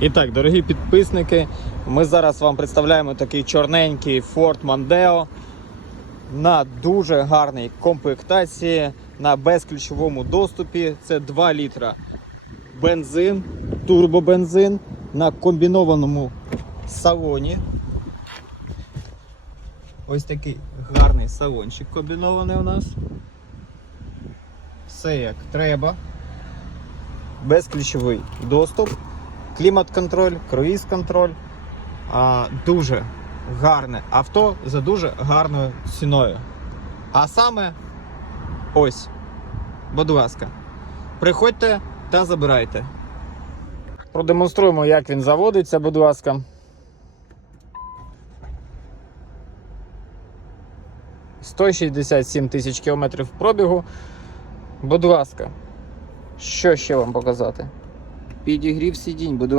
І так, дорогі підписники, ми зараз вам представляємо такий чорненький Ford Mondeo на дуже гарній комплектації, на безключовому доступі. Це 2 літра бензин, турбобензин на комбінованому салоні. Ось такий гарний салончик комбінований у нас. Все як треба. Безключовий доступ, клімат-контроль, круїз-контроль. Дуже гарне авто за дуже гарною ціною. А саме ось, будь ласка, приходьте та забирайте. Продемонструємо, як він заводиться, будь ласка. «167 тисяч кілометрів пробігу. Будь ласка, що ще вам показати? Підігрів сидінь, будь ласка.